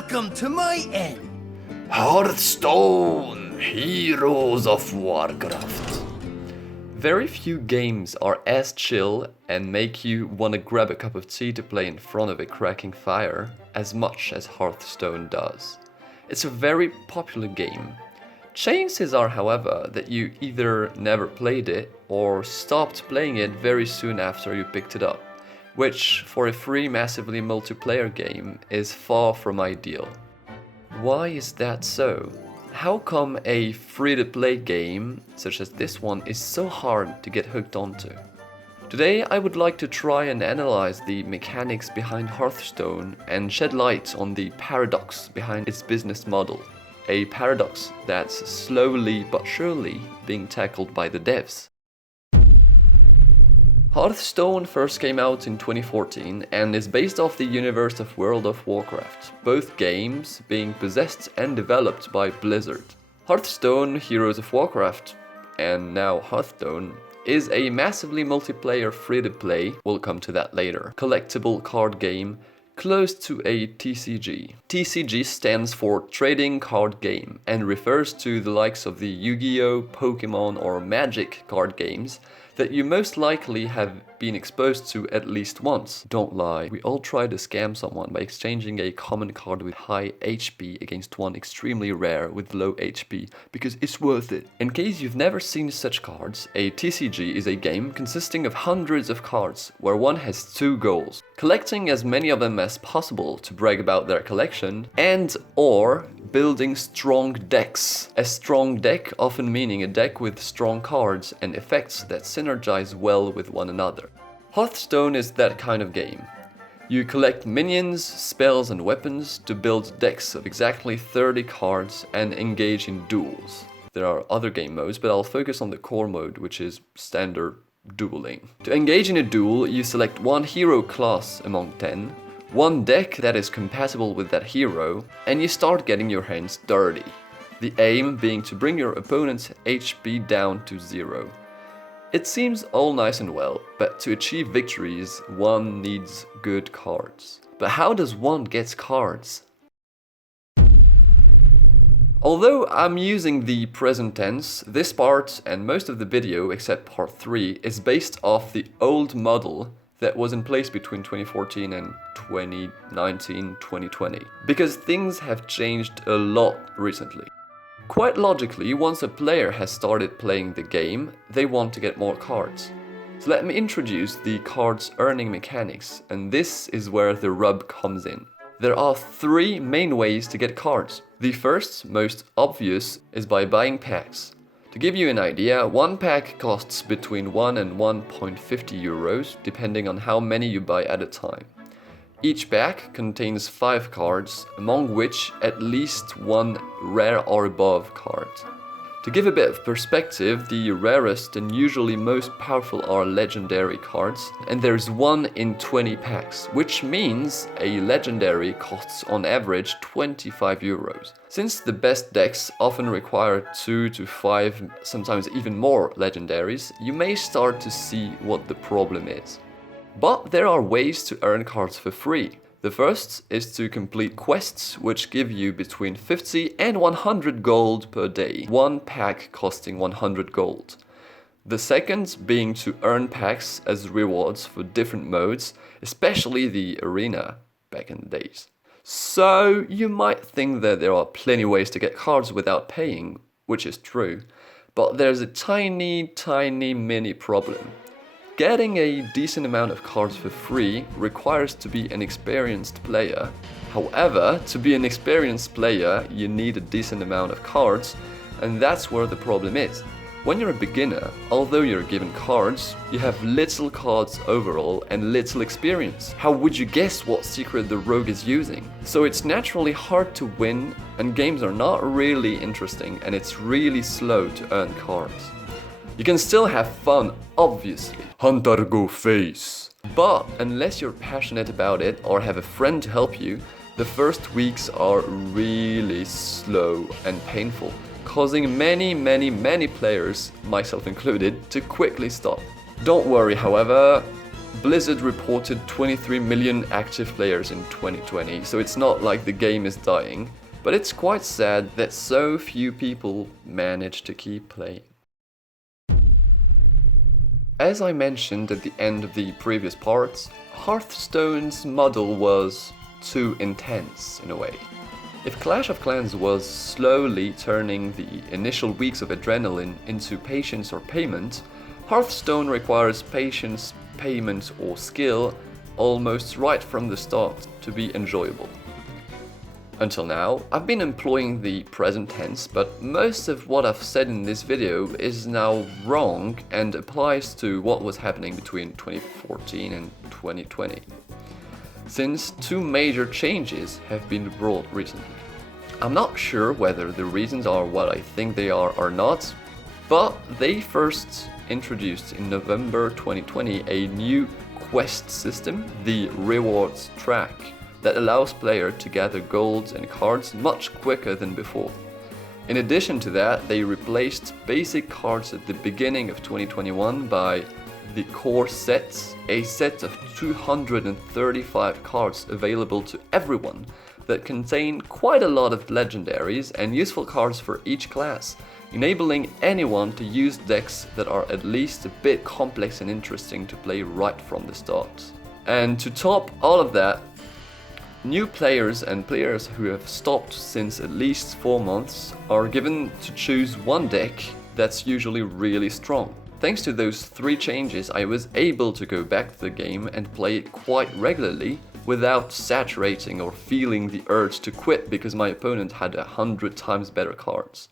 Welcome to my inn. Hearthstone, Heroes of Warcraft. Very few games are as chill and make you want to grab a cup of tea to play in front of a cracking fire as much as Hearthstone does. It's a very popular game. Chances are, however, that you either never played it or stopped playing it very soon after you picked it up, which for a free massively multiplayer game is far from ideal. Why is that so? How come a free-to-play game such as this one is so hard to get hooked onto? Today I would like to try and analyze the mechanics behind Hearthstone and shed light on the paradox behind its business model. A paradox that's slowly but surely being tackled by the devs. Hearthstone first came out in 2014 and is based off the universe of World of Warcraft, both games being possessed and developed by Blizzard. Hearthstone, Heroes of Warcraft, and now Hearthstone, is a massively multiplayer free-to-play, we'll come to that later, collectible card game close to a TCG. TCG stands for Trading Card Game and refers to the likes of the Yu-Gi-Oh!, Pokemon or Magic card games that you most likely have been exposed to at least once. Don't lie, we all try to scam someone by exchanging a common card with high HP against one extremely rare with low HP, because it's worth it. In case you've never seen such cards, a TCG is a game consisting of hundreds of cards, where one has two goals: collecting as many of them as possible to brag about their collection, and or building strong decks. A strong deck often meaning a deck with strong cards and effects that synergize well with one another. Hearthstone is that kind of game. You collect minions, spells and weapons to build decks of exactly 30 cards and engage in duels. There are other game modes, but I'll focus on the core mode, which is standard dueling. To engage in a duel, you select one hero class among 10, one deck that is compatible with that hero, and you start getting your hands dirty. The aim being to bring your opponent's HP down to 0. It seems all nice and well, but to achieve victories, one needs good cards. But how does one get cards? Although I'm using the present tense, this part and most of the video, except part 3, is based off the old model that was in place between 2014 and 2019-2020. Because things have changed a lot recently. Quite logically, once a player has started playing the game, they want to get more cards. So let me introduce the cards earning mechanics, and this is where the rub comes in. There are 3 main ways to get cards. The first, most obvious, is by buying packs. To give you an idea, one pack costs between 1 and 1.50 euros, depending on how many you buy at a time. Each pack contains 5 cards, among which at least one rare or above card. To give a bit of perspective, the rarest and usually most powerful are legendary cards, and there's 1 in 20 packs, which means a legendary costs on average 25 euros. Since the best decks often require 2 to 5, sometimes even more legendaries, you may start to see what the problem is. But there are ways to earn cards for free. The first is to complete quests, which give you between 50 and 100 gold per day, one pack costing 100 gold. The second being to earn packs as rewards for different modes, especially the arena back in the days. So you might think that there are plenty ways to get cards without paying, which is true, but there's a tiny mini problem. Getting a decent amount of cards for free requires to be an experienced player. However, to be an experienced player, you need a decent amount of cards, and that's where the problem is. When you're a beginner, although you're given cards, you have little cards overall and little experience. How would you guess what secret the rogue is using? So it's naturally hard to win, and games are not really interesting, and it's really slow to earn cards. You can still have fun, obviously. Hunter go face. But unless you're passionate about it or have a friend to help you, the first weeks are really slow and painful, causing many players, myself included, to quickly stop. Don't worry, however, Blizzard reported 23 million active players in 2020, so it's not like the game is dying, but it's quite sad that so few people manage to keep playing. As I mentioned at the end of the previous parts, Hearthstone's model was too intense in a way. If Clash of Clans was slowly turning the initial weeks of adrenaline into patience or payment, Hearthstone requires patience, payment or skill almost right from the start to be enjoyable. Until now, I've been employing the present tense, but most of what I've said in this video is now wrong and applies to what was happening between 2014 and 2020. Since two major changes have been brought recently. I'm not sure whether the reasons are what I think they are or not, but they first introduced in November 2020 a new quest system, the rewards track, that allows players to gather golds and cards much quicker than before. In addition to that, they replaced basic cards at the beginning of 2021 by the core sets, a set of 235 cards available to everyone that contain quite a lot of legendaries and useful cards for each class, enabling anyone to use decks that are at least a bit complex and interesting to play right from the start. And to top all of that, new players and players who have stopped since at least 4 months are given to choose one deck that's usually really strong. Thanks to those 3 changes, I was able to go back to the game and play it quite regularly without saturating or feeling the urge to quit because my opponent had 100 times better cards.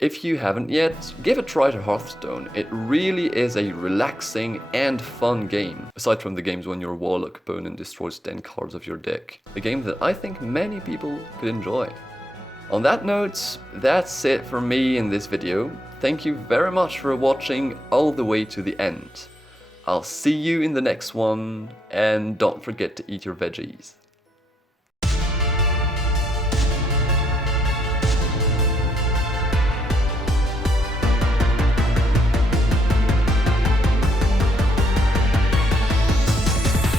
If you haven't yet, give a try to Hearthstone. It really is a relaxing and fun game, aside from the games when your warlock opponent destroys 10 cards of your deck. A game that I think many people could enjoy. On that note, that's it for me in this video. Thank you very much for watching all the way to the end. I'll see you in the next one, and don't forget to eat your veggies.